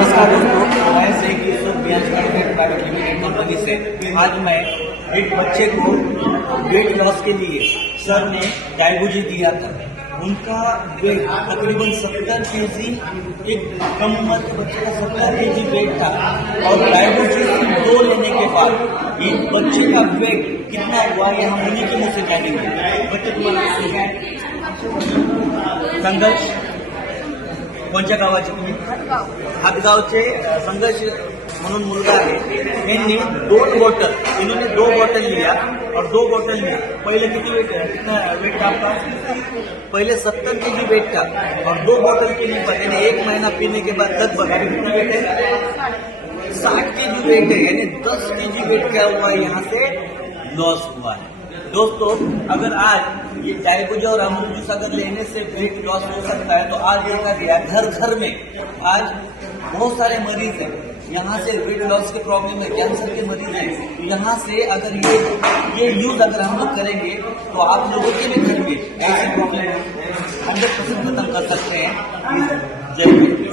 नमस्कार दोस्तों, मैं शेख यूसुफ बियांस प्राइवेट लिमिटेड कंपनी से आज मैं एक बच्चे को वेट लॉस के लिए सर ने डायबूजी दिया था। उनका वेट तकरीबन 70 केजी, एक कम उम्र के बच्चे का 70 केजी वेट था और डायबूजी 2 लेने के बाद इस बच्चे का वेट कितना हुआ ये हम उन्हीं के मुँह से जानेंगे। बच्चे तुम्हाला संघर्ष कोणत्या गावाचे तुम्ही? हातगावचे संघर्ष म्हणून मुलगा आहे। यांनी 2 बॉटल, इन्होंने 2 बॉटल लिया और 2 बॉटल में पहले कितना वेट था आपका? पहले 70 केजी वेट था और 2 बॉटल पीने पर यानी 1 महीना पीने के बाद लगभग अभी कितना वेट है? 60 केजी वेट है, यानी 10 केजी वेट क्या हुआ है, यहाँ से लॉस हुआ है। दोस्तों, अगर आज ये डायबूजी और अमरूद जूस अगर लेने से वेट लॉस हो सकता है तो आज देखा गया घर घर में आज बहुत सारे मरीज हैं। यहाँ से वेट लॉस के प्रॉब्लम है, कैंसर के मरीज हैं। यहाँ से अगर ये यूज अगर हम लोग करेंगे तो आप लोगों के भी घर में ऐसी प्रॉब्लम 100% खत्म कर सकते हैं। जय हिंद।